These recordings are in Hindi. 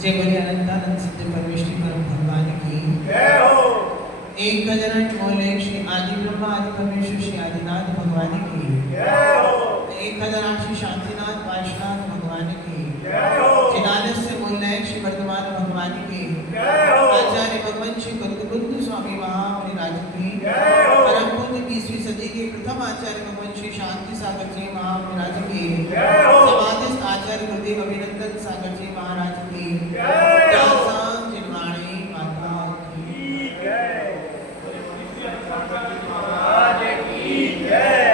जय बोले अनंतानंद सत्य परमेश्वरी परम भगवान की जय हो। एक गजानन बोले श्री आदि ब्रह्मा आदि परमेश्वर श्री आदिनाथ भगवान की जय हो। 1008 श्री शांतिनाथ पार्श्वनाथ भगवान की जय हो। जिनालय से बोले श्री वर्धमान भगवान की जय हो। आचार्य भगवान श्री बुद्ध स्वामी महामुनि राज की जय हो। परम पूज्य 20वीं सदी के प्रथम आचार्य भगवान श्री शांति सागर जी महामुनि राज की जय हो। समाधिस्थ आचार्य गुरुदेव अभिनंदन सागर जी महाराज की जय हो। दासां जिनवाणी माता की जय। महाराज की जय।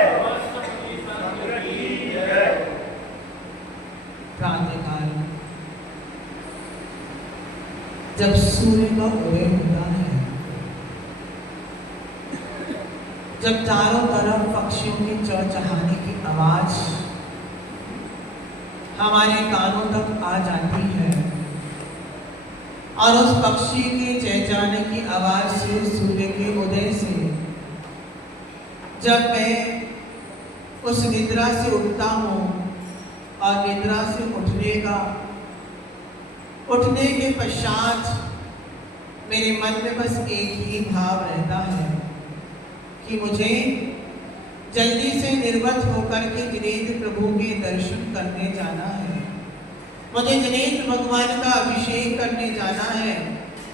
प्रातःकाल जब सूर्य का उदय होता है, जब चारों तरफ पक्षियों की चहचहाने की आवाज हमारे कानों तक आ जाती है और उस पक्षी के चहचहाने की आवाज से सूर्य के उदय से जब मैं उस निद्रा से उठता हूँ और निद्रा से उठने के पश्चात मेरे मन में बस एक ही भाव रहता है कि मुझे जल्दी से निर्वत होकर के जिनेंद्र प्रभु के दर्शन करने जाना है, मुझे जिनेंद्र भगवान का अभिषेक करने जाना है,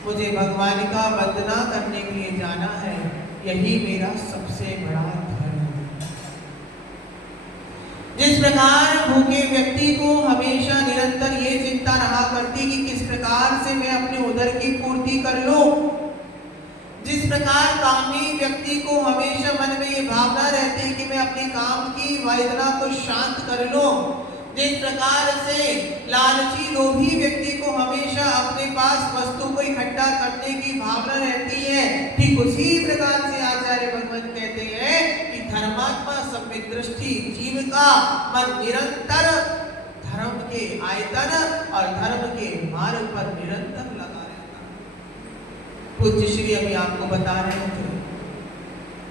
मुझे भगवान का वंदना करने के लिए जाना है। यही मेरा सबसे बड़ा धर्म है। जिस प्रकार भूखे व्यक्ति को हमेशा निरंतर ये चिंता रहा करती कि किस प्रकार से मैं अपने उदर की पूर्ति कर लूं, जिस प्रकार कामी व्यक्ति को हमेशा मन में ये भावना रहती है कि मैं अपने काम की वेदना को शांत कर लूं, जिस प्रकार से लालची लोभी व्यक्ति को हमेशा अपने पास वस्तु को इकट्ठा करने की भावना रहती है, ठीक उसी प्रकार से आचार्य भगवान कहते हैं कि धर्मात्मा सम्यक दृष्टि जीव का मन निरंतर धर्म के आयतन और धर्म के मार्ग पर निरंतर लगा रहता है। पूज्य श्री अभी आपको बता रहे थे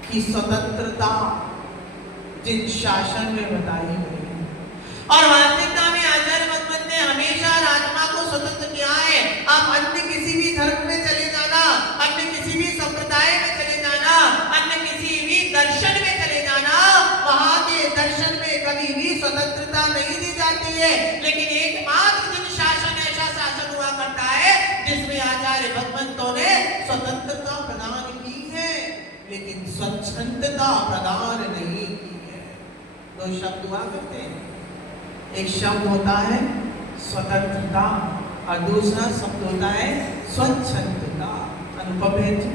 कि स्वतंत्रता जिन शासन में बताई गई है और वास्तविकता में आचार्य भगवान ने हमेशा आत्मा को स्वतंत्र किया है। आप अन्य किसी भी धर्म में चले जाना, अन्य किसी भी संप्रदाय में चले जाना, अन्य किसी भी दर्शन में चले जाना, वहां के दर्शन में कभी भी स्वतंत्रता नहीं दी जाती है, लेकिन एकमात्र जिन शासन ऐसा शासन हुआ करता है जिसमें आचार्य भगवंतों ने स्वतंत्रता प्रदान की है, लेकिन स्वच्छंदता प्रदान नहीं की है। दो शब्द हुआ करते हैं, एक शब्द होता है स्वतंत्रता और दूसरा शब्द होता है स्वच्छंदता। अनुपम है जी।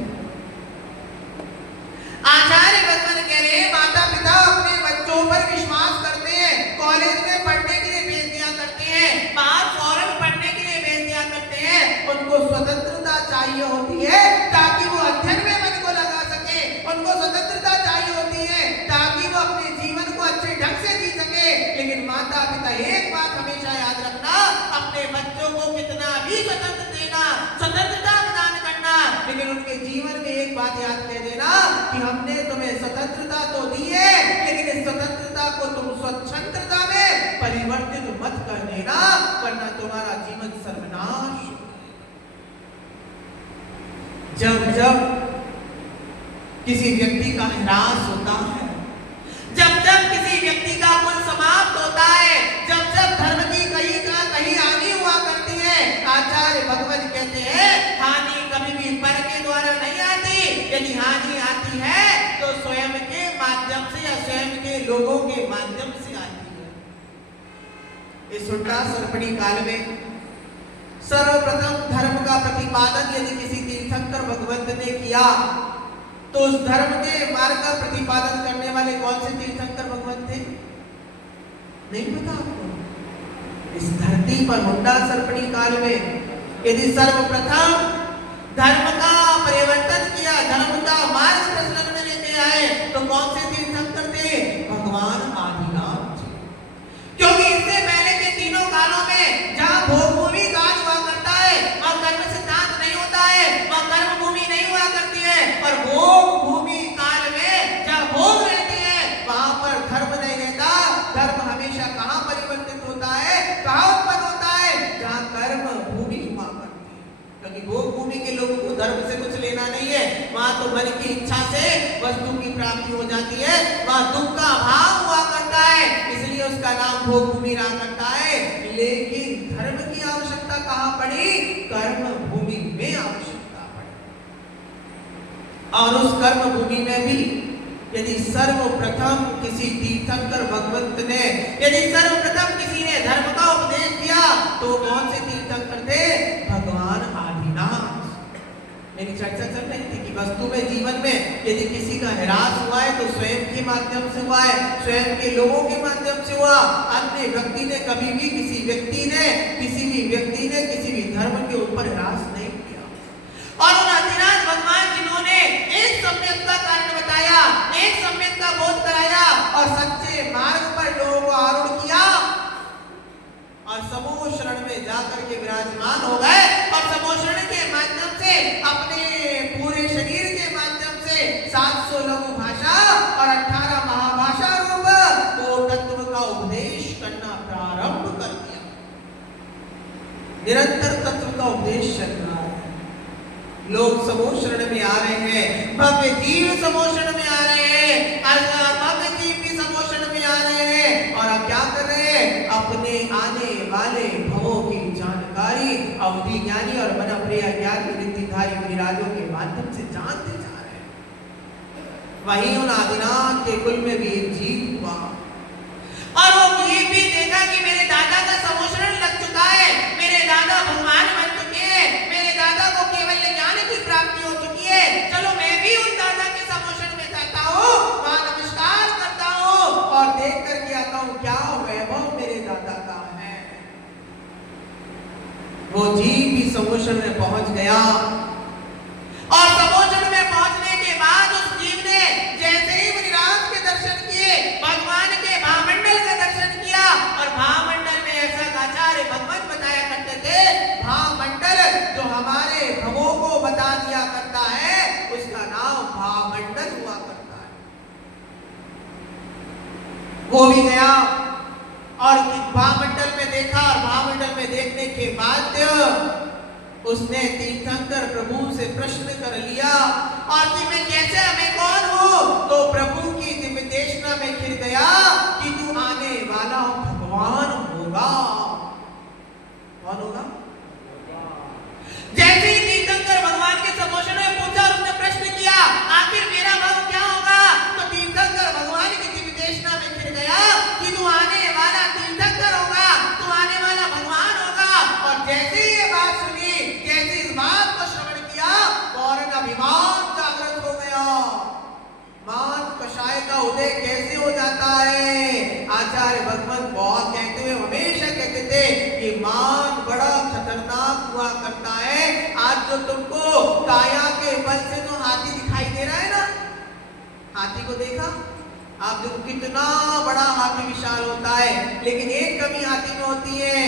आचार्य भगवान कह रहे हैं माता पिता अपने बच्चों पर विश्वास करते हैं, कॉलेज में पढ़ने के लिए भेज दिया करते हैं, बाहर फॉरेन पढ़ने के लिए भेज दिया करते हैं, उनको स्वतंत्रता चाहिए होती है ताकि वो अध्ययन में मन को लगा सके, उनको स्वतंत्रता चाहिए होती है ताकि वो अपने जीवन को अच्छे ढंग से जी सके। लेकिन माता पिता एक बात हमेशा याद रखना, अपने बच्चों को कितना भी स्वतंत्र देना, स्वतंत्रता प्रदान करना, लेकिन उनके जीवन में एक बात याद कर देना कि हमने तुम्हें स्वतंत्रता तो दी है, लेकिन इस स्वतंत्रता को तुम स्वच्छंदता में परिवर्तित मत कर देना, वरना तुम्हारा जीवन सर्वनाश। जब जब किसी व्यक्ति का ह्रास होता है, जब जब किसी व्यक्ति का कुल समाप्त होता है, जब जब धर्म की कहीं हानि हुआ करती है, आचार्य भगवान कहते हैं हानि कभी भी पर के द्वारा नहीं आती, यदि हानि आती है तो स्वयं के माध्यम से या स्वयं के लोगों के माध्यम से आती है। इस उल्टा सर्पणी काल में सर्वप्रथम धर्म का प्रतिपादन यदि किसी तीर्थंकर भगवंत ने किया तो उस धर्म के मार्ग का प्रतिपादन करने वाले कौन से तीर्थंकर भगवान थे? नहीं पता आपको? इस धरती पर मुंडा सर्पणी काल में यदि सर्वप्रथम धर्म का परिवर्तन किया, धर्म का मार्ग प्रचलन में लेके आए, तो कौन से तीर्थंकर थे? भगवान आदिनाथ जी। क्योंकि इससे पहले के तीनों कालों में जहां भोग भूमि काल हुआ करता है, वहां कर्म सिद्धांत नहीं होता है, वहां कर्म भूमि नहीं हुआ करती है, और भोग भूमि काल में जहां भोग रहते हैं वहां पर धर्म नहीं रहता। धर्म हमेशा कहां परिवर्तित होता है, कहां उत्पन्न होता है? जहां कर्म भूमि क्योंकि भोग भूमि के लोगों को धर्म से कुछ लेना नहीं है। वहां तो मन की इच्छा से वस्तु की प्राप्ति हो जाती है, वहां दुख का अभाव हुआ करता है, इसलिए उसका नाम भोग भूमि रहा करता है। लेकिन धर्म की आवश्यकता कहां पड़ी? कर्म भूमि में आवश्यकता पड़ी। और उस कर्म भूमि में भी यदि सर्वप्रथम किसी तीर्थंकर भगवंत ने, यदि सर्वप्रथम किसी ने धर्म का उपदेश दिया तो कौन से तीर्थंकर थे? भगवान आदिनाथ। मेरी चर्चा चल रही थी कि वस्तु में, जीवन में यदि किसी का ह्रास हुआ है तो स्वयं के माध्यम से हुआ है, स्वयं के लोगों के माध्यम से हुआ। अन्य व्यक्ति ने कभी भी किसी भी व्यक्ति ने किसी भी धर्म के ऊपर ह्रास नहीं किया। और उन आदिनाथ भगवान जिन्होंने एक सम्यक का कारण बताया, एक सम्यक का बोध कराया और सच्चे मार्ग पर लोगों को आरूढ़ किया और समूह शरण में जाकर के विराजमान हो गए और समूह शरण के माध्यम से अपने पूरे शरीर के माध्यम से 700 लघु भाषा और 18 महाभाषा रूप वो तत्व का उपदेश करना प्रारंभ कर दिया। निरंतर तत्व का उपदेश चल रहा है। लोग समूह शरण में आ रहे हैं, भव्य जीव समूह शरण में आ रहे हैं, भव्य जीव भी समूह शरण में आ रहे हैं। और अब क्या कर रहे हैं? अपने आने वाले भवों की जानकारी अवधि ज्ञानी और मन प्रिय ज्ञान नित्यधारी विराजों के माध्यम से जानते जा रहे हैं। वहीं उन आदिनाथ के कुल में भी एक जीव हुआ और वो जीव भी देखा कि मेरे दादा का समूह शरण लग चुका है, मेरे दादा भगवान बन चुके हैं, मेरे दादा को केवल ज्ञान की प्राप्ति हो चुकी है, चलो मैं भी उन दादा के समूह शरण में जाता हूँ, वहां नमस्कार करता हूँ और देख करके आता हूँ क्या वैभव मेरे दादा का है। वो जीव भी समूह शरण में पहुंच गया और समूह शरण में पहुंचने के बाद उस जीव ने जैसे ही मुनिराज के दर्शन किए, भगवान के भामंडल का दर्शन किया और भामंडल में ऐसा आचार्य भगवत बताया करते थे, भामंडल जो हमारे भवों को बता दिया करता है उसका नाम भामंडल हुआ करता है। वो भी गया और भामंडल में देखा और भामंडल में देखने के बाद उसने तीर्थंकर प्रभु से प्रश्न कर लिया और कि मैं कैसे, मैं कौन हूँ? तो प्रभु की दिव्य देशना में खिल गया कि तू आने वाला भगवान होगा। कौन होगा? जैसे ही तीर्थंकर भगवान के सम्मोहन में पूछा और उसने प्रश्न किया आखिर मेरा भाव क्या होगा, तो तीर्थंकर भगवान की दिव्य देशना में खिल गया कि तू आने वाला तीर्थंकर होगा, तू आने वाला भगवान होगा। और जैसे ही ये बात सुनी, जैसे इस बात को श्रवण किया, फौरन अभिमान जागृत हो गया। मान कषाय का उदय कैसे हो जाता है? आचार्य भगवान बहुत कहते हुए हमेशा कहते थे कि मान बड़ा खतरनाक हुआ करता है। आज जो तुमको काया के बल से जो हाथी दिखाई दे रहा है ना, हाथी को देखा आप देखो कितना बड़ा हाथी विशाल होता है, लेकिन एक कमी हाथी में होती है,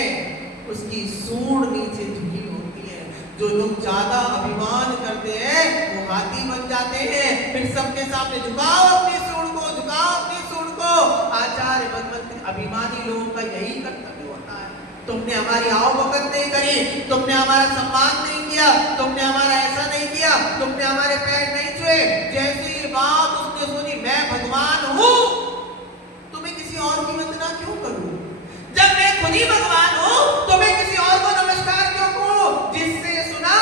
उसकी सूंड नीचे झुकी होती है। जो लोग ज्यादा अभिमान करते हैं वो हाथी बन जाते हैं, फिर सबके सामने झुकाओ अपनी सूंड को, झुकाओ अपनी सूंड को। आचार्य भगवत अभिमानी लोगों का यही कर्तव्य होता है। तुमने हमारी आवभगत नहीं करी, तुमने हमारा सम्मान नहीं किया, तुमने हमारा ऐसा नहीं किया, तुमने हमारे पैर नहीं छुए। जैसी बात उसने सुनी, मैं भगवान हूँ, तुम्हें किसी और की वंदना क्यों करूं? जब मैं खुद ही भगवान हूँ तो मैं किसी और को नमस्कार क्यों करूं? जिससे सुना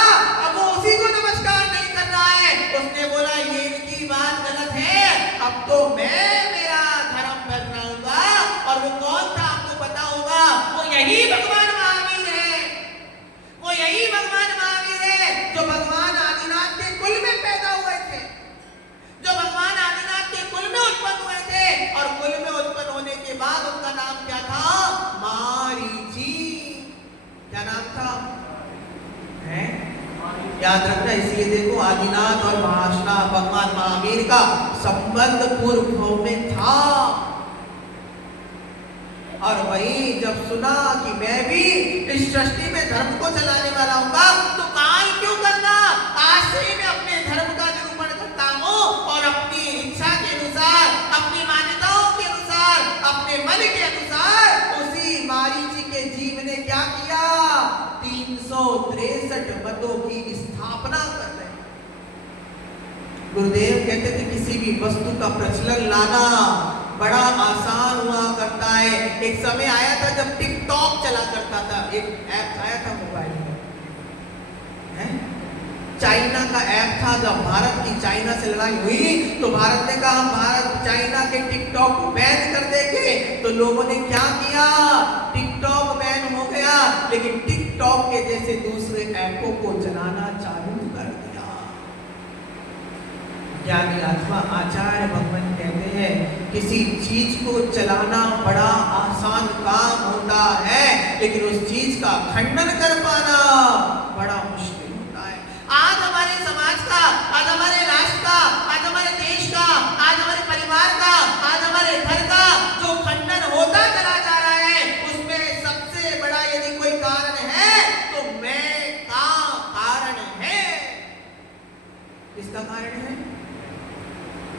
अब वो उसी को नमस्कार नहीं कर रहा है। उसने बोला ये इनकी बात गलत है, अब तो मैं मेरा धर्म बदलाऊंगा। और वो कौन था आपको पता होगा, वो यही भगवान महावीर है। वो यही भगवान महावीर है जो भगवान आदिनाथ के कुल में पैदा हुए थे, जो भगवान आदिनाथ के कुल में उत्पन्न हुए थे। और कुल में उत्पन्न होने के बाद उनका नाम क्या था? मारीची। क्या नाम था? है? याद रखना, इसलिए देखो आदिनाथ और महाशना भगवान महावीर का संबंध पूर्व में था। और वही जब सुना कि मैं भी इस सृष्टि में धर्म को चलाने वाला हूँगा, तो काल क्यों करना, आज से ही मैं अपने धर्म का निरूपण करता हूँ और अपनी इच्छा के अनुसार, अपनी मान्यताओं के अनुसार, अपने मन के अनुसार उसी मारीची के जीव ने क्या किया? 300 363 मतों की स्थापना कर रहे हैं। गुरुदेव कहते थे किसी भी वस्तु का प्रचलन लाना बड़ा आसान हुआ करता है। एक समय आया था जब टिकटॉक चला करता था, एक ऐप आया था मोबाइल में, चाइना का ऐप था। जब भारत की चाइना से लड़ाई हुई तो भारत ने कहा हम भारत चाइना के टिकटॉक को बैन कर देंगे। तो लोगों ने क्या किया, टिकटॉक बैन हो गया, लेकिन टिकटॉक के जैसे दूसरे ऐपों को चलाना चालू कर दिया। ज्ञानी आत्मा आचार्य भगवान कहते हैं किसी चीज को चलाना बड़ा आसान काम होता है, लेकिन उस चीज का खंडन कर पाना बड़ा मुश्किल। आज हमारे समाज का, आज हमारे राष्ट्र का, आज हमारे देश का, आज हमारे परिवार का, आज हमारे घर का जो खंडन होता चला जा रहा है, उसमें सबसे बड़ा यदि कोई कारण है तो मैं का कारण है। किसका कारण है?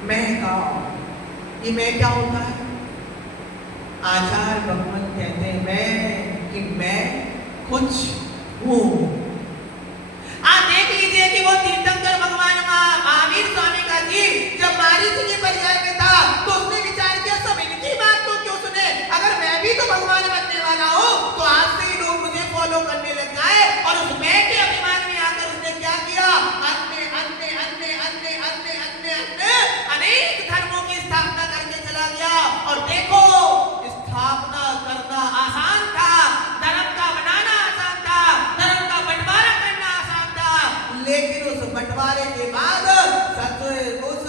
मैं का। ये मैं क्या होता है? आचार्य भगवान कहते हैं मैं कि मैं कुछ हूं। आप देख लीजिए कि वो तीर्थंकर भगवान महावीर स्वामी का जी जब मारीच के पर्याय में था तो उसने विचार किया सब इनकी बात तो क्यों सुने, अगर मैं भी तो भगवान बनने वाला हूँ तो आज से ही लोग मुझे फॉलो करने लग जाए। और उस मैं के अभिमान में आकर उसने क्या किया, अन्य अन्य अन्य अन्य अन्य अन्य अन्य अनेक धर्मों की स्थापना करके चला गया। और देखो स्थापना करना आसान था, धर्म का बनाना आसान था, धर्म का बंटवारा करना आसान था, लेकिन उस बंटवारे के बाद उस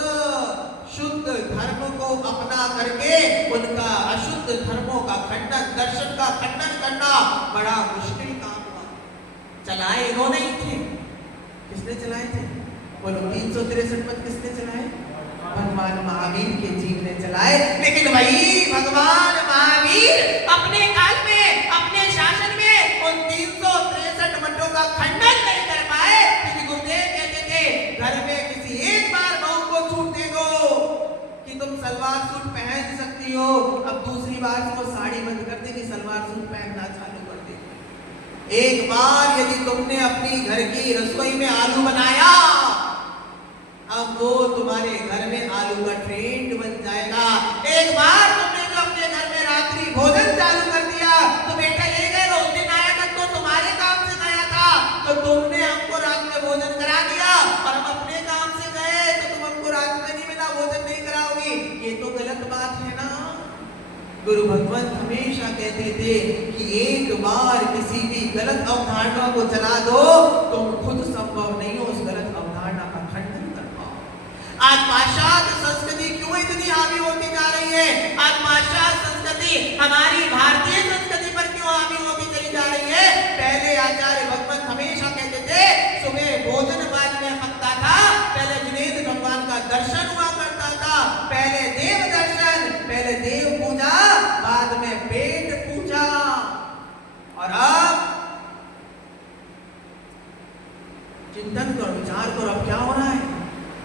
शुद्ध धर्म को अपना करके उनका अशुद्ध धर्मों का खंडन, दर्शन का खंडन करना बड़ा मुश्किल काम हुआ। चलाए इन्होंने ही थे। किसने चलाए थे? बोलो 363 मत किसने चलाए? भगवान महावीर के जीव ने चलाए। लेकिन वही भगवान महावीर अपने काल में, अपने शासन में उन 363 मतों का खंडन नहीं कर पाए। क्योंकि गुरुदेव कहते थे घर में किसी एक बार बहू को छूट दे दो कि तुम सलवार सूट पहन सकती हो, अब दूसरी बार से वो साड़ी बंद कर देगी, सलवार सूट पहनना चालू कर देगी। एक बार यदि तुमने अपनी घर की रसोई में आलू बनाया, अब वो तुम्हारे घर में आलू का ट्रेंड बन जाएगा। एक बार तुमने जो अपने घर में रात्रि भोजन चालू कर दिया तो बेटा ले गए, उस दिन आया था तो तुम्हारे काम से गया था तो तुमने हमको रात में भोजन करा दिया, और हम अपने काम से गए तो तुम हमको रात में नहीं मिला, भोजन नहीं कराओगी। ये तो गलत बात है ना। गुरु भगवंत हमेशा कहते थे कि एक बार किसी भी गलत अवधारणा को चला दो, तुम खुद संभव नहीं हो उस गलत अवधारणा का खंडन कर पाओ। आज पाश्चात्य संस्कृति क्यों इतनी हावी होती जा रही है? आज पाश्चात्य संस्कृति हमारी भारतीय संस्कृति पर क्यों हावी होती चली जा रही है? पहले आचार्य भगवंत हमेशा कहते थे सुबह भोजन बाद में पकता था, पहले जिनेन्द्र भगवान का दर्शन हुआ करता था, पहले देव दर्शन, पहले देव पूजा, बाद में पेट पूजा। और अब चिंतन करो, विचार करो, अब क्या हो रहा है?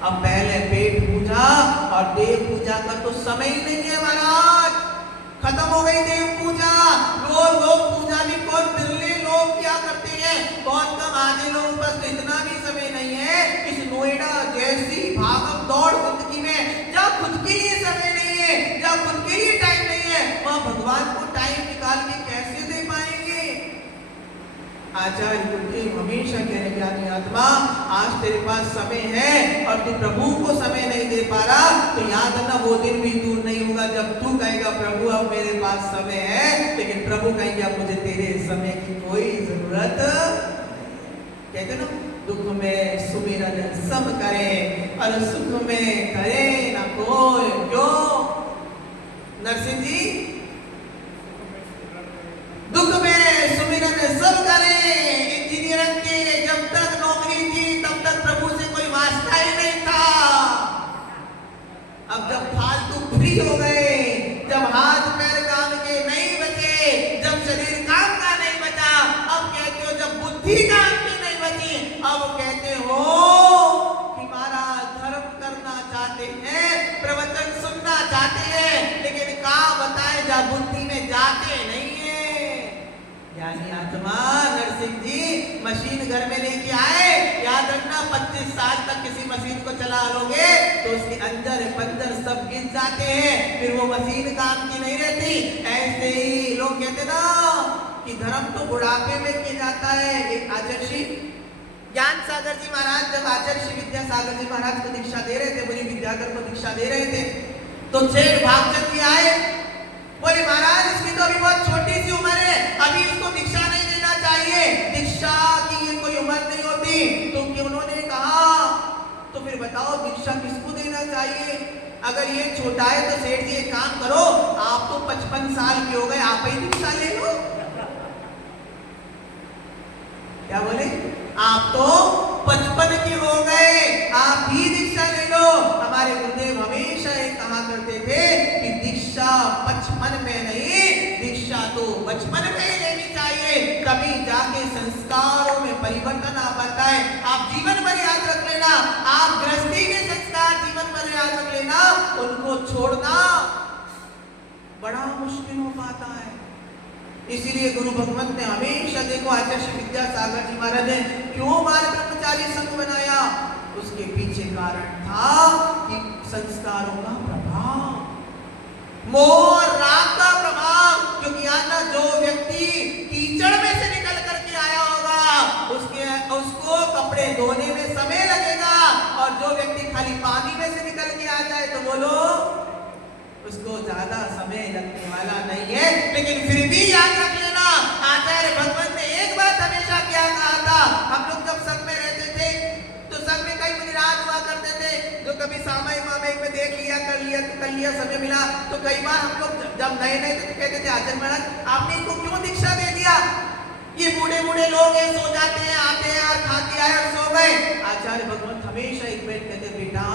अब पहले पेट पूजा और देव पूजा का तो समय ही नहीं है महाराज। खत्म हो गई देव पूजा। लोग पूजा भी कौन, बिरले लोग क्या करते हैं, बहुत कम आधे लोगों के पास तो इतना भी समय नहीं है। इस नोएडा जैसी भागम दौड़ जिंदगी में जब खुद के लिए समय नहीं है, जब खुद के लिए टाइम नहीं है, वह भगवान को टाइम निकाल के कैसे दे पाएंगे? आचार्य गुरुदेव हमेशा कह रहे ज्ञानी आत्मा आज तेरे पास समय है और तू प्रभु को समय नहीं दे पा रहा, तो याद रखना वो दिन भी दूर नहीं होगा जब तू कहेगा प्रभु अब मेरे पास समय है, लेकिन प्रभु कहेंगे अब मुझे तेरे समय की कोई जरूरत। कहते ना दुख में सुमिरन सब करें और सुख में करे ना कोई। क्यों नरसिंह जी? दुख में सुमिरन सब करें। इंजीनियर के जब तक नौकरी थी तब तक प्रभु से कोई वास्ता ही नहीं था। अब जब फालतू फ्री हो गए, जब हाथ पैर काम के नहीं बचे, जब शरीर काम का नहीं बचा, अब कहते हो जब बुद्धि काम की नहीं बची, अब कहते हो कि महाराज धर्म करना चाहते हैं, प्रवचन सुनना चाहते हैं, लेकिन का बताए जा बुद्धि में जाते नहीं है। यानी आत्मा नरसिंह जी मशीन घर में लेके आए, याद रखना 25 साल तक किसी मशीन को चला लोगे तो उसके अंदर पंदर सब गिर जाते हैं, फिर वो मशीन काम की नहीं रहती। ऐसे ही लोग कहते ना कि धर्म तो बुढ़ापे में किया जाता है। एक आचार्य ज्ञान सागर जी महाराज जब आचार्य विद्यासागर जी महाराज को दीक्षा दे रहे थे, मुनि विद्याधर को दीक्षा दे रहे थे, तो सेठ भागचंद जी आए, बोले महाराज इसकी तो अभी बहुत छोटी सी उम्र है, अभी इसको दीक्षा नहीं देना चाहिए, दीक्षा की ये कोई उम्र नहीं होती। तो कि उन्होंने कहा तो फिर बताओ दीक्षा किसको देना चाहिए? अगर ये छोटा है तो सेठ जी एक काम करो, आप तो 55 साल के हो गए, आप ही दीक्षा ले लो। क्या बोले? आप तो 55 के हो गए, आप ही दीक्षा ले लो। हमारे गुरुदेव हमेशा ये कहा करते थे कि दीक्षा 55 में नहीं, दीक्षा तो बचपन में ही लेनी चाहिए, तभी जाके संस्कारों में परिवर्तन आ पाता है। आप जीवन भर याद रख लेना, आप गृहस्थी के संस्कार जीवन भर याद रख लेना, उनको छोड़ना बड़ा मुश्किल हो पाता है। इसीलिए गुरु भगवंत ने हमेशा देखो आचार्य विद्यासागर जी महाराज ने क्यों बाल ब्रह्मचारी संघ बनाया, उसके पीछे कारण था कि संस्कारों का प्रभाव, मोह राग का प्रभाव। क्योंकि आना जो व्यक्ति कीचड़ में से निकल करके आया होगा उसको कपड़े धोने में समय लगेगा, और जो व्यक्ति खाली पानी में से निकल के आ जाए तो बोलो उसको ज्यादा समय लगने वाला नहीं है। लेकिन फिर भी याद रख लेना, आचार्य भगवंत ने एक बात हमेशा क्या कहा था। हम लोग जब संघ में रहते थे तो संघ में कई मुनिराज हुआ करते थे, जो कभी सामयिक मामयिक में देख लिया कर लिया समय मिला तो कई बार हम लोग जब नए नए थे तो कहते थे आचार्य महाराज आपने इनको क्यों दीक्षा दे दिया, ये बूढ़े बूढ़े लोग हैं, सो जाते हैं, आते हैं और खाते आए और सो गए। आचार्य भगवंत हमेशा एक बैठ कहते बेटा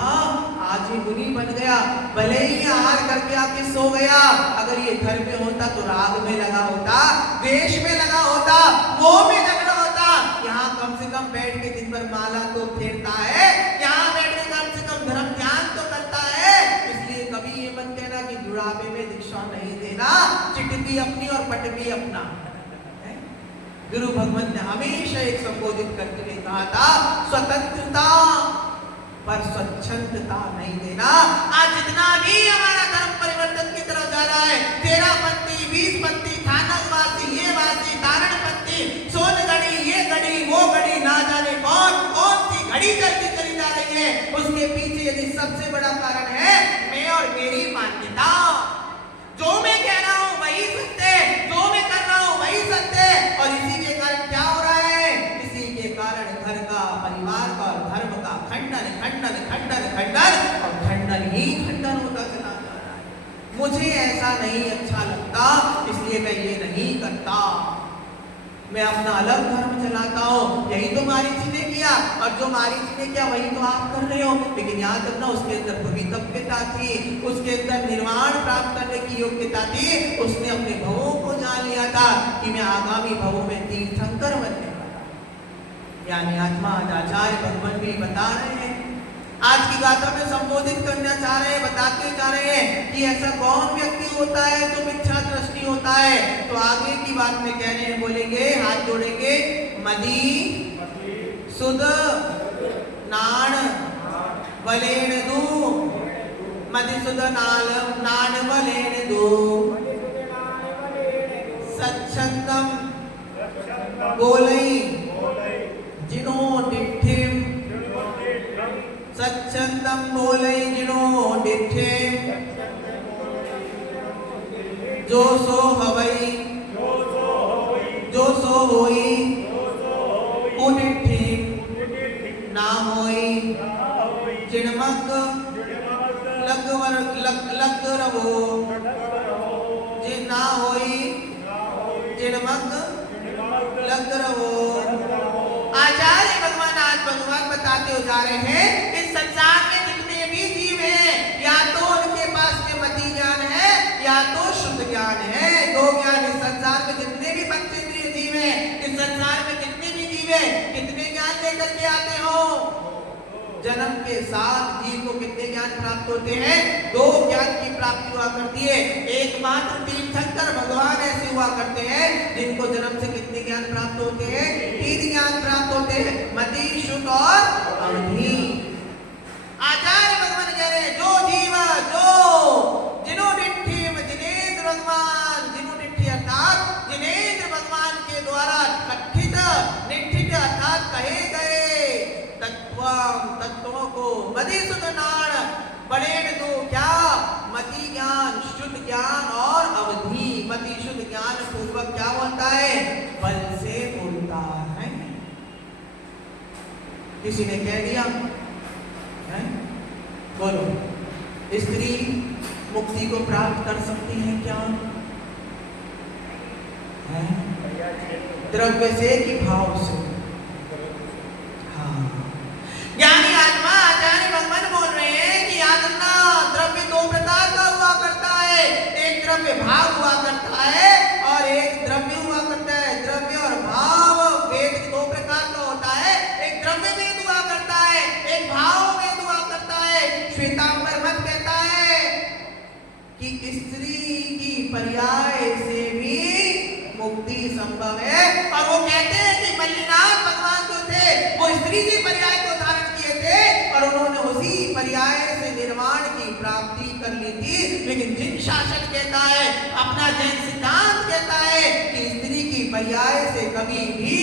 आज ही मुनि बन गया, भले ही आहार करके आके सो गया, अगर ये घर में होता तो राग में लगा होता, द्वेष में लगा होता, मोह में झगड़ा होता। यहाँ कम से कम बैठ के दिन भर माला तो फेरता है, यहाँ बैठ के कम से कम धर्म ध्यान तो करता है। इसलिए कभी ये मत कहना कि बुढ़ापे में दीक्षा नहीं देना, चिट भी अपनी और पट भी अपना। गुरु भगवंत ने हमेशा एक संबोधित करते हुए कहा था स्वतंत्रता पर स्वच्छंदता नहीं देना। आज जितना भी हमारा धर्म परिवर्तन की तरफ जा रहा है, 13 पंथी, 20 पंथी, थानकवासी, ये वासी, तारणपंथी, सोनगढ़ी, ये गढ़ी, वो गढ़ी, ना जाने कौन कौन सी घड़ी चलती चली जा रही है, उसके पीछे यदि सबसे बड़ा कारण है मैं और मेरी मान्यता। जो मैं कह रहा हूं वही सत्य, जो मैं कर रहा हूं वही सत्य, और इसी के कारण क्या हो रहा है, इसी के कारण घर का, परिवार का और धर्म का खंडन खंडन खंडन खंडन और खंडन ही खंडन होता चला जा रहा है। मुझे ऐसा नहीं अच्छा लगता, इसलिए मैं ये नहीं करता, मैं अपना अलग धर्म चलाता हूँ। यही तो मारीची ने किया, और जो मारीची ने किया वही तो आप कर रहे हो। लेकिन याद रखना उसके अंदर भवितव्यता थी, उसके अंदर निर्वाण प्राप्त करने की योग्यता थी। उसने अपने भवों को जान लिया था कि मैं आगामी भवों में तीर्थंकर बनने वाला। यानी आत्मा आचार्य भगवान भी बता रहे हैं, आज की गाथा में संबोधित करना चाह रहे हैं, बताते जा रहे हैं कि ऐसा कौन व्यक्ति होता है जो मिथ्या दृष्टि होता है। तो आगे की बात में कह रहे हैं, बोलेंगे, हाथ जोड़ेंगे, मदी सुद नाण वलेण दू, मदी सुद नाण वलेण दू, सच्छंदम बोलई जिनो डिठिम, सच्छंदम बोलई जिनो डिठिम, जो सो हवई जो सो होई उडिठिम ना होई, जिनमक लग रवो, जिन ना होई जिनमक लग रवो। आचार्य भगवान आज भगवान बताते हो जा रहे हैं, इस संसार में जितने भी जीव हैं, या तो उनके पास में मति ज्ञान है या तो शुद्ध ज्ञान है। दो ज्ञान इस संसार में जितने भी पंचेंद्रिय जीव हैं, इस संसार में जितने भी जीव हैं, कितने ज्ञान लेकर के आते हो? जन्म के साथ जीव को कितने ज्ञान प्राप्त होते हैं? 2 ज्ञान की प्राप्ति हुआ करती है। एकमात्र तीर्थंकर भगवान ऐसे हुआ करते हैं जिनको जन्म से कितने ज्ञान प्राप्त होते हैं? 3 ज्ञान प्राप्त होते हैं, मति, शुक और अवधि। आचार्य भगवान कह रहे हैं जो जीव जो जिन्होंने जिनेन्द्र भगवान, जिन्होंने अर्थात जिनेन्द्र भगवान के द्वारा कथित निष्ठित अर्थात कहे गए तत्वों को मति सुध नाण बड़े दो क्या? मति ज्ञान, शुद्ध ज्ञान और अवधि। मति शुद्ध ज्ञान पूर्वक क्या बोलता है? बल से बोलता है। किसी ने कह दिया है? बोलो, स्त्री मुक्ति को प्राप्त कर सकती है क्या? है? द्रव्य से कि भाव से? हाँ, ज्ञानी आत्मा आचार्य भगवान बोल रहे हैं कि याद रखना, द्रव्य 2 प्रकार का हुआ करता है। एक द्रव्य भाव हुआ करता है और एक द्रव्य हुआ करता है। द्रव्य और भाव वेद 2 प्रकार का होता है। एक द्रव्य वेद हुआ करता है, एक भाव वेद हुआ करता है। श्वेतांबर मत कहता है कि स्त्री की पर्याय से भी मुक्ति संभव है, और वो कहते हैं कि मल्लिनाथ भगवान जो थे वो स्त्री की पर्याय को धारण किए थे और उन्होंने उसी पर्याय से निर्वाण की प्राप्ति कर ली थी। लेकिन जिन शासन कहता है, अपना जैन सिद्धांत कहता है कि स्त्री की पर्याय से कभी भी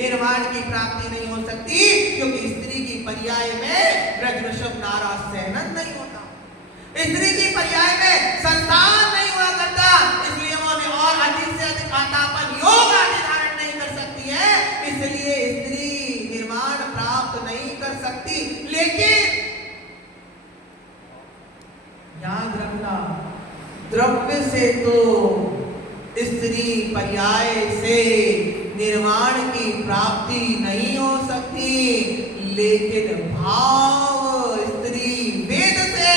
निर्वाण की प्राप्ति नहीं हो सकती, क्योंकि स्त्री की पर्याय में ब्रज ऋषभ नाराज सहनन नहीं होता, स्त्री की पर्याय में संतान नहीं हुआ करता, इसलिए उन्होंने और अधिक से अधिक आतापन योग आदि धारण नहीं कर सकती है, इसलिए स्त्री निर्वाण प्राप्त नहीं कर सकती। लेकिन याद रखना, द्रव्य से तो स्त्री पर्याय से निर्वाण की प्राप्ति नहीं हो सकती, लेकिन भाव स्त्री वेद से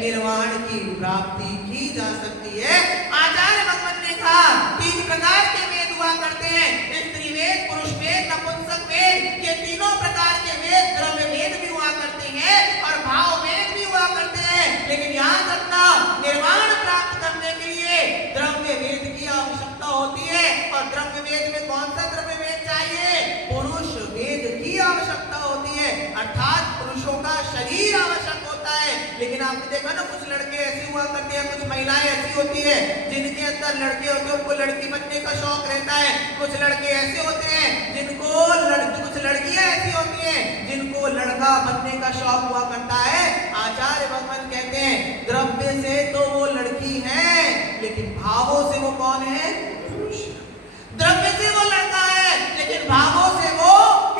निर्वाण की प्राप्ति की जा सकती है। आचार्य भगवान ने कहा 3 प्रकार के वेद हुआ करते हैं, स्त्री वेद, पुरुष वेद, नपुंसक वेद। ये तीनों प्रकार के वेद द्रव्य वेद भी हुआ करते हैं और भाव वेद भी हुआ करते हैं। लेकिन याद रखना, निर्वाण प्राप्त करने के लिए द्रव्य वेद की आवश्यकता होती है, और द्रव्य वेद में कौन सा द्रव्य वेद चाहिए? पुरुष वेद की आवश्यकता होती है, अर्थात पुरुषों का शरीर आवश्यक होता है। लेकिन आपने देखा ना, कुछ लड़के ऐसे हुआ करते हैं, कुछ महिलाएं ऐसी होती है जिनके अंदर लड़के होते हैं, उनको लड़की बनने का शौक रहता है। कुछ लड़के ऐसे होते हैं जिनको कुछ लड़कियां ऐसी होती हैं जिनको लड़का बनने का शौक हुआ करता है। आचार्य भगवान कहते हैं द्रव्य से तो वो लड़की है, लेकिन भावों से वो कौन है? पुरुष। द्रव्य से वो लड़का है, लेकिन भावों से वो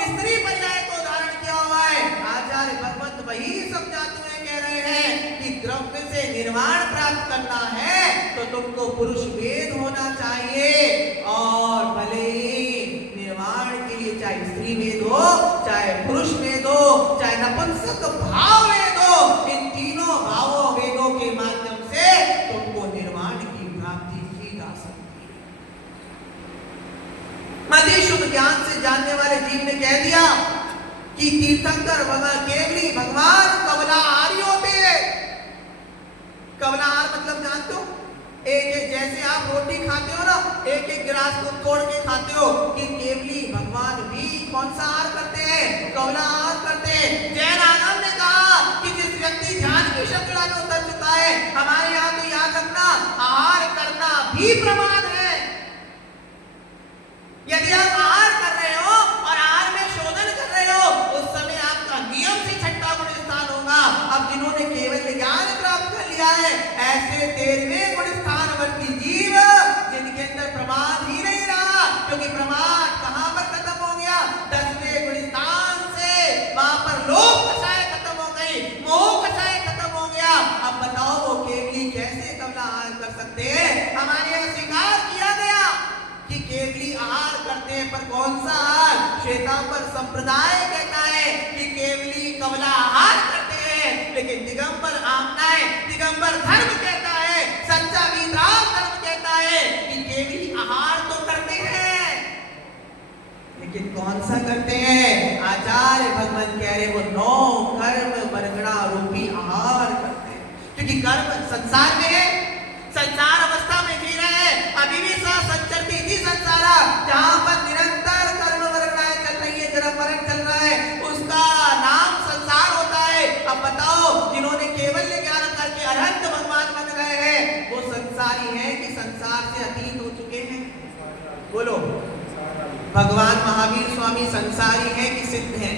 स्त्री पर्याय को धारण किया हुआ है। आचार्य भगवत वही समझाते हुए कह रहे हैं कि द्रव्य से निर्वाण प्राप्त करना है तो तुमको पुरुष वेद होना चाहिए, और भले ही निर्वाण के लिए चाहे स्त्री वेद हो, चाहे पुरुष वेद हो, चाहे नपुंसक भाव वेद हो, इन तीनों भावों वेदों के माध्यम से तुमको निर्वाण की प्राप्ति की जा सकती है। मति शुद्ध ज्ञान से जानने वाले जीव ने कह दिया कि तीर्थंकर भगवान केवली भगवान कमलाहारी होते हैं। कमलाहार मतलब जानते हो? एक जैसे आप रोटी खाते हो ना, एक गिलास को तोड़ के खाते हो, कि केवली भगवान भी कौन सा आहार करते हैं? कमलाहार करते हैं। जैन आगम ने कहा कि जिस व्यक्ति ध्यान की श्रृंखला में उतर चुका है, हमारे यहाँ तो याद रखना, आहार करना भी प्रमाद है। यदि आप आहार कर रहे हो और आहार में शोधन कर रहे हो, उस समय आपका नियम से छठा गुण स्थान होगा। अब जिन्होंने केवल ज्ञान प्राप्त कर लिया है, ऐसे 13वें गुण स्थानवर्ती जीव जिनके अंदर प्रमाद ही नहीं रहा, क्योंकि प्रमाद कहां पर खत्म हो गया? 10वें गुण स्थान से। वहां पर लोभ कषाय खत्म हो गई, मोह कषाय खत्म हो गया। अब बताओ वो केवली कैसे कमला आहार कर सकते हैं? हमारे यहाँ स्वीकार किया गया कि केवली आहार करते हैं, पर कौन सा आहार? श्वेतांबर संप्रदाय कहता है कि केवली कमला आहार करते हैं, लेकिन दिगंबर आमनाय दिगंबर धर्म कहता है, सच्चा वीतराग धर्म कहता है कि केवली आहार तो करते हैं, लेकिन कौन सा करते हैं? आचार्य भगवान कह रहे वो 9 संसार में है, संसार अवस्था में जी रहे हैं। अभी भी संचरती थी संसार, जहां पर निरंतर कर्म वर्गणाएं चल रही है, जन्म मरण चल रहा है, उसका नाम संसार होता है। अब बताओ, जिन्होंने केवल ज्ञान करके अरहंत भगवान बन गए हैं, वो संसारी हैं कि संसार से अतीत हो चुके हैं? बोलो। भगवान महावीर स्वामी संसारी हैं कि सिद्ध हैं?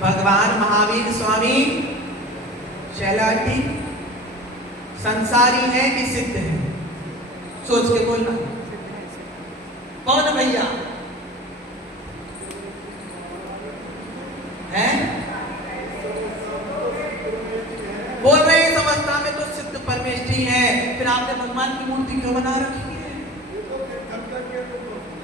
भगवान महावीर स्वामी शैलाटी संसारी है कि सिद्ध है? सोच के बोलना। कौन भैया है? बोल रहे हैं इस अवस्था में तो सिद्ध परमेष्ठी है, फिर आपने भगवान की मूर्ति क्यों बना रखी है?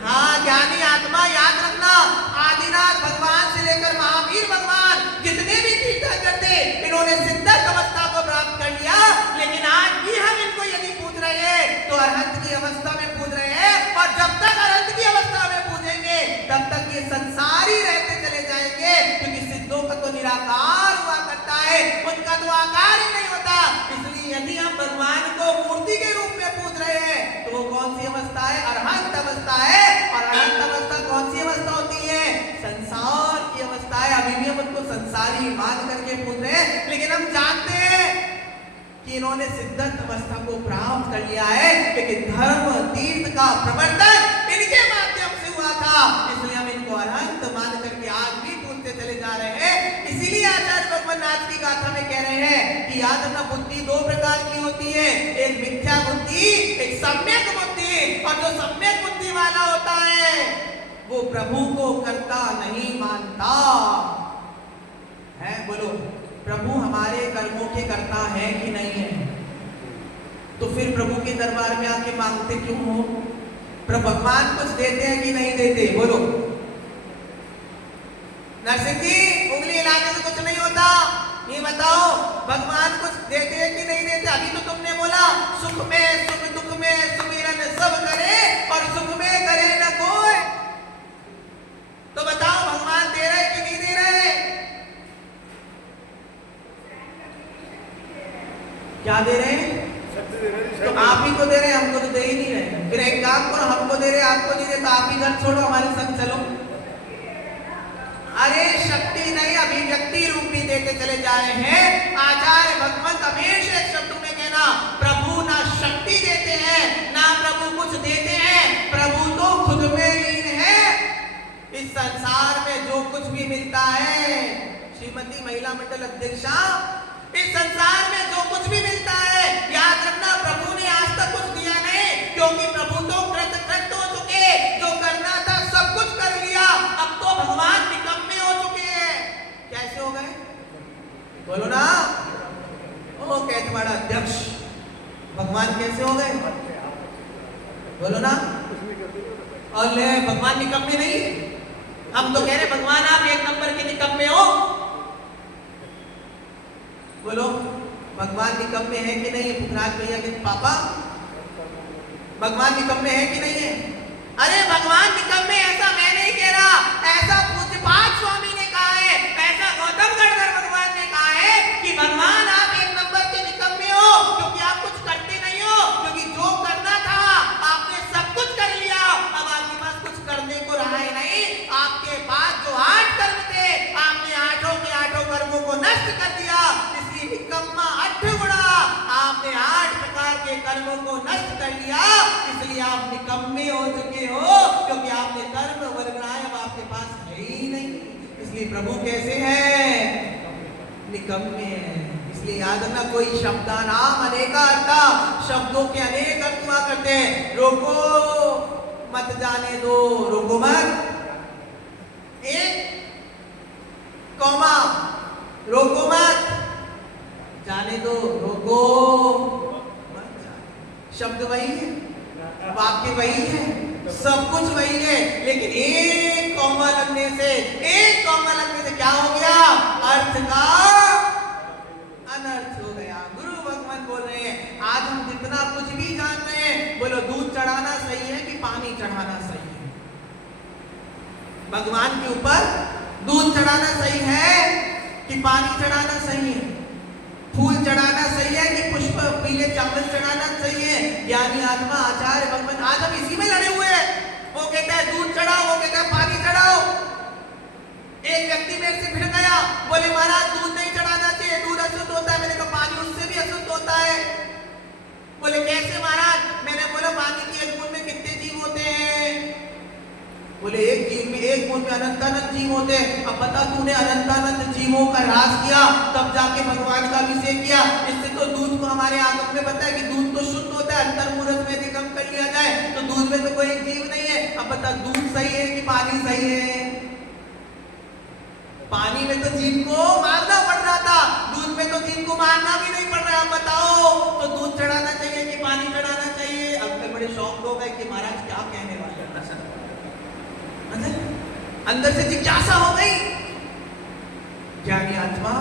हाँ, ज्ञानी आत्मा याद रखना, आदिनाथ भगवान से लेकर महावीर भगवान जितने भी तीर्थंकर थे, इन्होंने सिद्धत अवस्था को प्राप्त कर लिया। लेकिन आज भी हम इनको यदि पूछ रहे हैं तो अरहंत की अवस्था में पूछ रहे हैं, और जब तक अरहंत की अवस्था में पूछेंगे तब तक ये संसारी रहते चले जाएंगे, क्योंकि सिद्धों का तो निराकार हुआ करता है, उनका तो आकार ही नहीं होता। इसलिए यदि हम भगवान को मूर्ति के रूप में पूछ रहे हैं तो वो कौन सी अवस्था है? अरहंत अवस्था है। और अरहंत अवस्था कौन सी अवस्था होती है? संसार की अवस्था है। अभी भी हम उनको संसारी मान करके पूछ रहे हैं, लेकिन हम जानते हैं कि इन्होंने सिद्धत अवस्था को प्राप्त कर लिया है, लेकिन धर्म तीर्थ का प्रवर्तन इनके माध्यम से हुआ था। इसलिए हम इनको अरहंत मान करके आज भी पूछते चले जा रहे हैं। इसीलिए आचार्य भगवन्नाथ की गाथा में कह रहे हैं कि याद रखना, बुद्धि दो प्रकार की होती है, एक मिथ्या बुद्धि, एक सम्यक बुद्धि। और जो सम्यक बुद्धि वाला होता है वो प्रभु को करता नहीं मानता है। बोलो, प्रभु हमारे कर्मों के करता है कि नहीं है? तो फिर प्रभु के दरबार में आके मांगते क्यों हो? प्रभु भगवान कुछ देते हैं कि नहीं देते? बोलो। नरसिंह जी, उंगली हिलाने से कुछ नहीं होता, ये बताओ भगवान कुछ देते हैं कि नहीं देते? अभी तो तुमने बोला सुख में सुख, दुख में सुमिरन सब करे, और सुख में करे न कोई। तो बताओ भगवान दे रहे कि नहीं दे रहे? क्या दे रहे हैं? तो आप ही को दे रहे हैं, हमको तो दे ही नहीं रहे। फिर एक काम करो, हमको दे रहे आपको नहीं दे, तो आप ही घर छोड़ो, हमारे संग चलो। अरे शक्ति नहीं, अभिव्यक्ति रूप भी देते चले जा रहे हैं। आचार्य भगवंत हमेशा एक शब्द में कहना, प्रभु ना शक्ति देते हैं ना प्रभु कुछ देते हैं, प्रभु तो खुद में लीन है। इस संसार में जो कुछ भी मिलता है, श्रीमती महिला मंडल अध्यक्षा, इस संसार में जो कुछ भी मिलता है, याद रखना प्रभु ने आज तक कुछ दिया नहीं, क्योंकि प्रभु तो कृतकृत हो चुके, जो करना था सब कुछ कर लिया। अब तो भगवान निकम्मे हो चुके हैं। कैसे हो गए? बोलो ना। ओ कहते बड़ा अध्यक्ष, भगवान कैसे हो गए? बोलो ना। और ले भगवान निकम्मे नहीं, हम तो कह रहे भगवान आप एक नंबर के निकम्मे हो। बोलो, भगवान निकम्मे है कि नहीं? पुखराज भैया के पापा, भगवान निकम्मे है कि नहीं है? अरे भगवान निकम्मे ऐसा मैं नहीं कह रहा, ऐसा पूज्यपाद स्वामी ने कहा है, ऐसा गौतम गणधर भगवान ने कहा है कि भगवान आप एक नंबर के निकम्मे हो, क्योंकि आप कुछ करते नहीं हो, क्योंकि जो करना था आपने सब कुछ कर लिया। अब आपके पास कुछ करने को रहा है नहीं। आपके पास जो 8 कर्म थे, आपने आठों के आठों कर्मों को नष्ट कर दिया। निकम्मा 8 गुणा, आपने 8 प्रकार के कर्मों को नष्ट कर लिया, इसलिए आप निकम्मे हो चुके हो, क्योंकि आपने कर्म वर्गणाएं अब आपके पास है ही नहीं। इसलिए प्रभु कैसे हैं? निकम्मे हैं। इसलिए याद रखना, कोई शब्दा नाम अनेका अर्था, शब्दों के अनेक अर्थ हुआ करते हैं। रोको मत जाने दो, रोको मत, एक कौमा, रोको मत जाने दो, रोको मत जाने। शब्द वही है, वाक्य वही है, सब कुछ वही है, लेकिन एक कौमा लगने से, एक कौमा लगने से क्या हो गया? अर्थ का अनर्थ हो गया। गुरु भगवान बोल रहे हैं, आज हम जितना कुछ भी जान रहे हैं, बोलो दूध चढ़ाना सही है कि पानी चढ़ाना सही है? भगवान के ऊपर दूध चढ़ाना सही है कि पानी चढ़ाना सही है? फूल चढ़ाना सही है कि पुष्प पीले चावल चढ़ाना सही है? ज्ञानी आत्मा आचार्य भगवान आज हम इसी में लड़े हुए हैं। वो कहता है दूध चढ़ाओ, वो कहता है पानी चढ़ाओ। एक व्यक्ति मेरे से भिड़ गया, बोले महाराज दूध नहीं चढ़ाना चाहिए, दूध अशुद्ध होता है। मैंने कहा पानी उससे भी अशुद्ध होता है। बोले कैसे महाराज? मैंने बोला पानी की एक बूंद में कितने जीव होते हैं? बोले एक जीव में, एक बूंद में अनंतानंत जीव होते हैं। अब बता, तूने अनंतानंत जीवों का रास किया तब जाके भगवान का अभिषेक किया। इससे तो दूध को हमारे आगम में पता है कि दूध तो शुद्ध होता है, अंतर मुहूर्त में यदि कम कर लिया जाए तो दूध में तो कोई जीव नहीं है। अब बता दूध सही है कि पानी सही है? पानी में तो जीव को मारना पड़ रहा था, दूध में तो जीव को मारना भी नहीं पड़ रहा। अब बताओ तो दूध चढ़ाना चाहिए कि पानी चढ़ाना चाहिए? अब मैं बड़े शौक हो गए कि महाराज क्या कहने वाले हैं। अंदर से जिज्ञासा हो गई। ज्ञानी आत्मा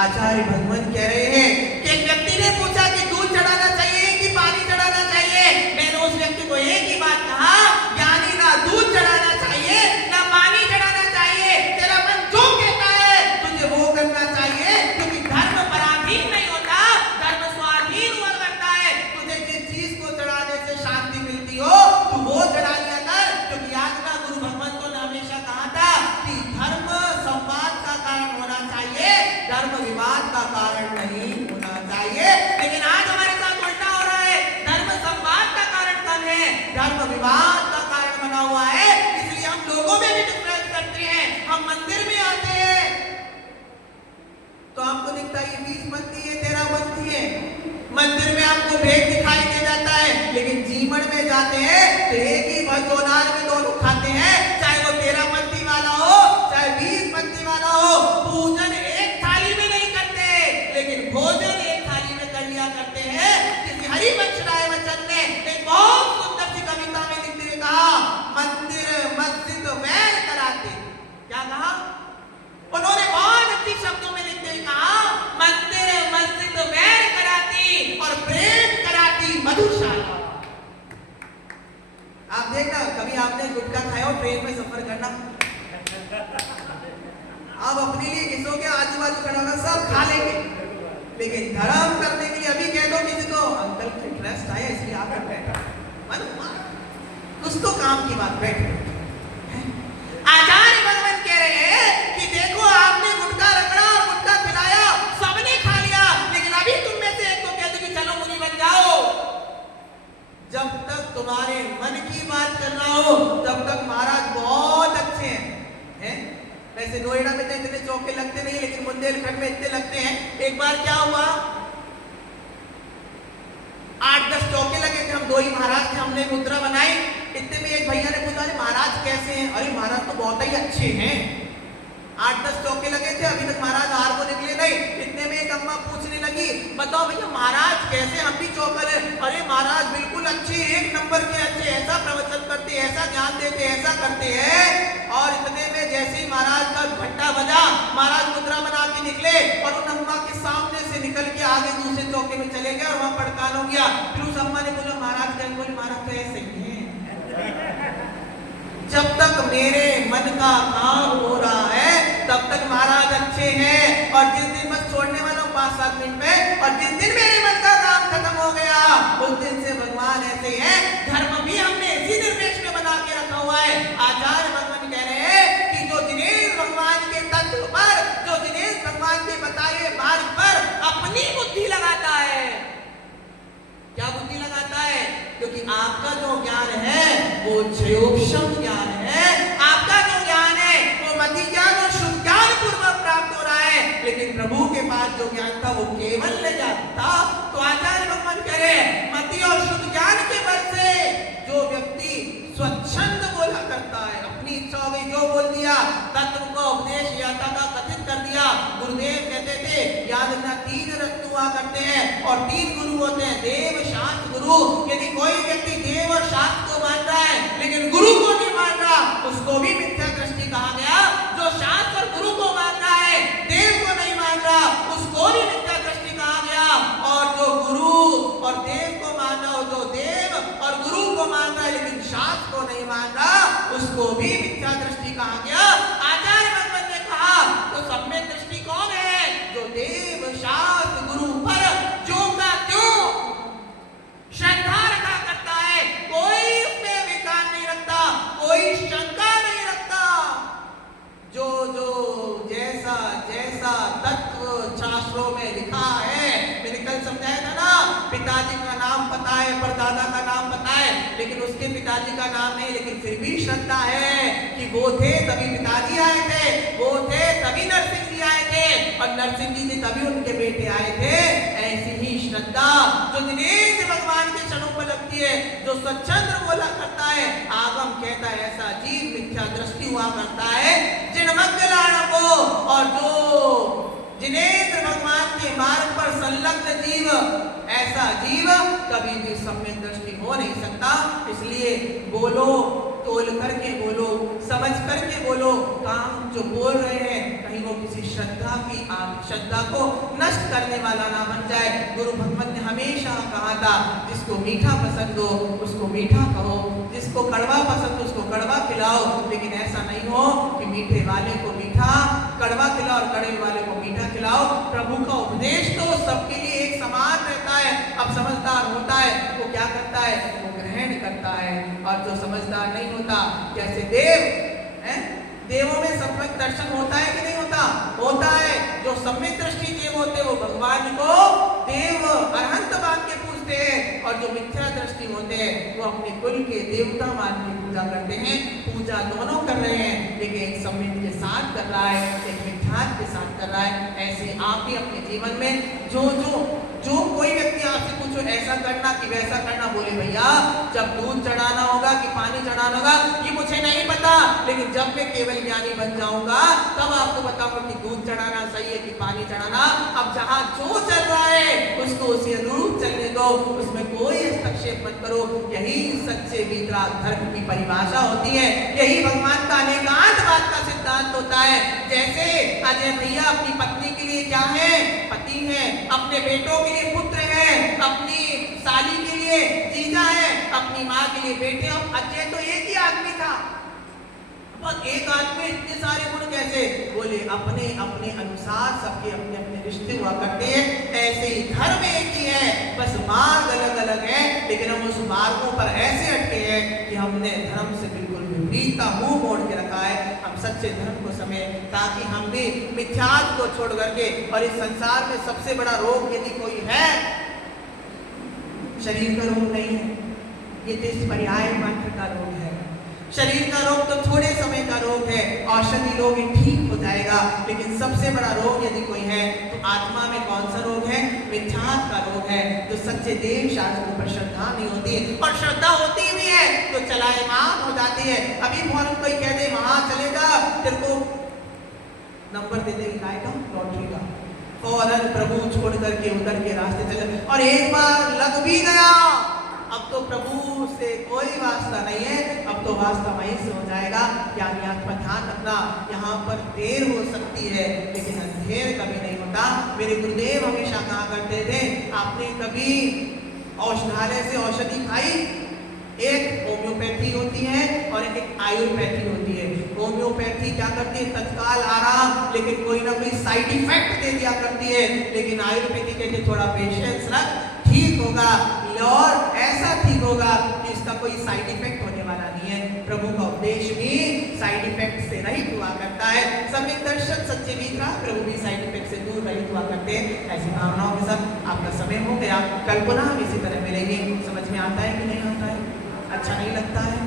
आचार्य भगवान कह रहे हैं कि एक व्यक्ति ने पूछा कि दूध चढ़ाना चाहिए कि पानी चढ़ाना चाहिए? मैंने उस व्यक्ति को एक ही बात कहा, ज्ञानी ना दूध चढ़ाना चाहिए ना पानी चढ़ाना चाहिए। तेरा मन जो कहता है तुझे वो करना चाहिए, क्योंकि धर्म पराधीन नहीं होता, धर्म स्वाधीन हुआ करता है। तुझे जिस चीज को चढ़ाने से शांति मिलती हो तू वो चढ़ा लिया कर। क्योंकि याद ना गुरु भगवंतों ने हमेशा कहा था कि धर्म संवाद का कारण होना चाहिए, धर्म विवाद का कारण नहीं होना चाहिए। लेकिन आज हमारे साथ उल्टा हो रहा है, धर्म संवाद का कारण कम है, धर्म विवाद का कारण बना हुआ है। इसलिए हम लोगों में भी डिफरेंस करते हैं। हम मंदिर में आते हैं तो आपको दिखता है ये 20 पंथी है, 13 पंथी है। मंदिर में आपको भेद दिखाई दे जाता है, लेकिन जीवन में जाते हैं तो एक ही भगोनार में दोनों खाते हैं, चाहे वो 13 पंथी वाला हो चाहे 20 पंथी वाला हो। पूजन एक थाली में नहीं करते, लेकिन भोजन एक थाली में कर लिया करते हैं। किसी हरिवंश राय बच्चन ने एक बहुत सुंदर सी कविता में लिखते हुए कहा, मंदिर मस्जिद वैर कराते। क्या कहा उन्होंने? बहुत अच्छी शब्दों में लिखते हुए कहा, मंदिर मस्जिद वैर कराती और प्रेम कराती मधुशाला। आप देखना, कभी आपने गुटखा खाया हो ट्रेन में सफर करना, आप अपने लिए घिसोगे, आजू बाजू खड़ा होगा सब खा लेंगे, लेकिन धर्म करने के लिए अभी कह दो किसी को अंकल को इंटरेस्ट आया इसलिए आप बैठा मन कुछ तो काम की बात बैठ। आचार्य भगवान कह रहे हैं कि देखो आपने गुटखा रगड़ा और गुटखा खिलाया, सबने खा लिया, लेकिन अभी तुम में से एक को कह दो कि चलो मुनि बन जाओ। जब तक तुम्हारे मन की बात कर रहा हो तब तक महाराज बहुत अच्छे हैं। वैसे नोएडा में तो इतने चौके लगते नहीं, लेकिन बुंदेलखंड में इतने लगते हैं। एक बार क्या हुआ, 8-10 चौके लगे थे, हम 2 ही महाराज थे, हमने मुद्रा बनाई। इतने में एक भैया ने पूछा, अरे महाराज कैसे हैं? अरे महाराज तो बहुत ही अच्छे हैं। 8-10 चौके लगे थे, अभी तक महाराज हार को निकले नहीं। इतने में एक अम्मा पूछने लगी, बताओ भैया महाराज कैसे? हम भी चौकल है। अरे महाराज बिल्कुल अच्छे, 1 नंबर के अच्छे, ऐसा प्रवचन करते, ऐसा ज्ञान देते, ऐसा करते हैं। और इतने में जैसे ही महाराज का घंटा बजा, महाराज मुद्रा बना के निकले और उन अम्मा के सामने से निकल के आगे दूसरे चौके में चले गए और वहां पड़कान हो गया। फिर उस अम्मा ने बोला महाराज क्या? बोले महाराज तो ऐसे ही है। जब तक मेरे मन का काम हो रहा है तब तक महाराज अच्छे हैं, और जिस दिन बस छोड़ने वाला हूं 5-7 मिनट में, और जिस दिन मेरे मन का काम खत्म हो गया उस दिन से भगवान ऐसे हैं। धर्म भी हमने इसी निर्देश में बना के रखा हुआ है। आचार्य भगवान कह रहे हैं कि जो जिनेश भगवान के तत्व पर, जो जिनेश भगवान के बताए मार्ग पर अपनी बुद्धि लगाता है। क्या बुद्धि लगाता है? क्योंकि आपका जो ज्ञान है वो क्षयोक्षम ज्ञान है, आपका जो ज्ञान है वो मति ज्ञान और शुद्ध ज्ञान पूर्वक प्राप्त हो रहा है, लेकिन प्रभु के पास जो ज्ञान था वो केवल ले जाता। तो आचार्य भगवान कह रहे हैं मति और शुद्ध ज्ञान के बल से जो व्यक्ति स्वच्छंद बोला करता है, अपनी इच्छा हो गई जो बोल दिया, तत्व को उपदेश याता का कथित कर दिया। गुरुदेव कहते थे याद रखना 3 रत्न हुआ करते हैं और 3 गुरु होते हैं, देव शास्त्र गुरु। यदि कोई व्यक्ति देव और शास्त्र को मान रहा है लेकिन गुरु को नहीं मान रहा, उसको भी मिथ्या दृष्टि कहा गया। जो शास्त्र और गुरु को मान रहा है, देव को नहीं मान रहा, उसको भी मिथ्या दृष्टि कहा गया। और जो गुरु और देव को मान रहा हो, जो देव और गुरु को मान रहा है लेकिन शास्त्र को नहीं मान रहा, उसको भी मिथ्या दृष्टि कहा गया। आचार्य भगवान ने कहा तो सम्यक दृष्टि कौन है? जो देव शास्त्र गुरु परदादा का नाम पता है, लेकिन उसके पिताजी का नाम नहीं, लेकिन फिर भी श्रद्धा है कि वो थे तभी पिताजी आए थे, वो थे तभी नरसिंह जी आए थे, और नरसिंह जी थे तभी उनके बेटे आए थे। ऐसी ही श्रद्धा जो दिनेश भगवान के क्षणों पर लगती है, जो स्वच्छंद बोला करता है, आगम कहता है ऐसा जीव मिथ्या दृष्टि हुआ करता है जिनमग्गलाण को, और जो जिनेंद्र भगवान के मार्ग पर संलग्न जीव, ऐसा जीव कभी भी सम्यक दृष्टि हो नहीं सकता। इसलिए बोलो, तोल करके बोलो, समझ करके बोलो, काम जो बोल रहे हैं कहीं वो किसी श्रद्धा को नष्ट करने वाला ना बन जाए। गुरु भगवत ने हमेशा कहा था, जिसको मीठा पसंद हो उसको मीठा कहो, जिसको कड़वा पसंद हो उसको कड़वा खिलाओ, लेकिन ऐसा नहीं हो कि मीठे वाले को मीठा कड़वा खिलाओ और कड़वे वाले को मीठा खिलाओ। प्रभु का उपदेश तो सबके लिए एक समान रहता है। अब समझदार होता है वो क्या करता है, वो ग्रहण करता है, और जो समझदार नहीं होता, जैसे देव हैं, देवों में सम्यक दर्शन होता है कि नहीं होता? होता है। जो सम्यक दृष्टि देव होते हैं वो भगवान को देव अरहंत मान के पूजते हैं, और जो मिथ्या दृष्टि होते हैं वो अपने कुल के देवता मान के पूजा करते हैं। पूजा दोनों कर रहे हैं, लेकिन एक सम्यक के साथ कर रहा है, एक मिथ्यात्व के साथ कर रहा है। ऐसे आप भी अपने जीवन में जो कोई व्यक्ति आपसे पूछो ऐसा करना कि वैसा करना, बोले भैया जब दूध चढ़ाना होगा कि पानी चढ़ाना होगा ये मुझे नहीं पता, लेकिन जब मैं केवल ज्ञानी बन जाऊंगा तब आपको बताऊंगा कि दूध चढ़ाना सही है कि पानी चढ़ाना। अब जहां जो चल रहा है उसको उसी अनुरूप चलने दो, उसमें कोई हस्तक्षेप मत करो। यही सच्चे वीतराग धर्म की परिभाषा होती है, यही भगवान का अनेकांतवाद का सिद्धांत होता है। जैसे अजय भैया अपनी पत्नी के लिए क्या है, पति है, अपने बेटों के लिए पुत्र है, अपनी साली के लिए जीजा है, अपनी माँ के लिए बेटे। अब अजय तो एक ही आदमी था, पर एक आदमी इतने सारे गुण कैसे? बोले अपने अपने अनुसार सबके अपने अपने रिश्ते हुआ करते हैं। ऐसे ही धर्म एक ही है, बस मार्ग अलग अलग है, लेकिन हम उस मार्गों पर ऐसे अटके हैं कि हमने धर्म से बिल्कुल विपरीत का मुंह मोड़ के रखा है। हम सच्चे धर्म को समझे, ताकि हम भी मिथ्यात्व को छोड़ करके, और इस संसार में सबसे बड़ा रोग यदि कोई है, शरीर का रोग नहीं है, ये तो इस पर्याय मात्र का रोग है। शरीर का रोग तो थोड़े समय का रोग है, औषधि रोग ठीक हो जाएगा, लेकिन सबसे बड़ा रोग यदि कोई है तो आत्मा में कौन सा रोग है? मिथ्यात्व का रोग है। जो सच्चे देव शास्त्रों पर श्रद्धा नहीं होती, और श्रद्धा होती भी है तो चलायमान हो जाती है। अभी फौरन कोई कह दे वहां चलेगा, तेरे को नंबर दे देगी काय का, लॉटरी का, फौरन प्रभु छोड़ करके उधर के रास्ते चले, और एक बार लग भी गया अब तो प्रभु से कोई वास्ता नहीं है, अब तो वास्ता वहीं से हो जाएगा। यानी आत्मा ध्यान रखना, यहाँ पर देर हो सकती है लेकिन अंधेर कभी नहीं होता। मेरे गुरुदेव हमेशा कहा करते थे, आपने कभी औषधालय से औषधि खाई? एक होम्योपैथी होती है और एक आयुर्वेदी होती है। होम्योपैथी क्या करती है? तत्काल आराम, लेकिन कोई ना कोई साइड इफेक्ट दे दिया करती है, लेकिन आयुर्वेदी कहते थोड़ा पेशेंस रख, ठीक होगा, और ऐसा ठीक होगा कि इसका कोई साइड इफेक्ट होने वाला नहीं है। प्रभु का उपदेश भी साइड इफेक्ट से रहित हुआ करता है। सम्यक दर्शन सच्चे वीतराग प्रभु भी साइड इफेक्ट से दूर रहित हुआ करते हैं। ऐसी भावनाओं के साथ आपका समय हो गया, कल पुनः हम इसी तरह मिलेंगे। समझ में आता है कि नहीं आता है? अच्छा नहीं लगता है?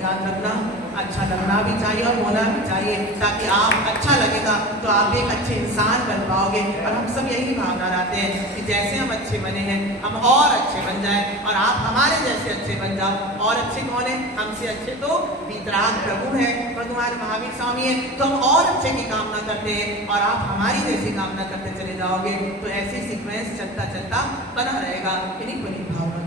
याद रखना, अच्छा लगना भी चाहिए और होना भी चाहिए, ताकि आप अच्छा लगेगा तो आप एक अच्छे इंसान बन पाओगे। और हम सब यही भावना रखते हैं कि जैसे हम अच्छे बने हैं हम और अच्छे बन जाएं, और आप हमारे जैसे अच्छे बन जाओ। और अच्छे कौन है? हमसे अच्छे तो वीतराग प्रभु है, भगवान महावीर स्वामी है, तो हम और अच्छे की कामना करते हैं और आप हमारी जैसी कामना करते चले जाओगे, तो ऐसी सीक्वेंस चलता चलता बना रहेगा। इन्हीं भावना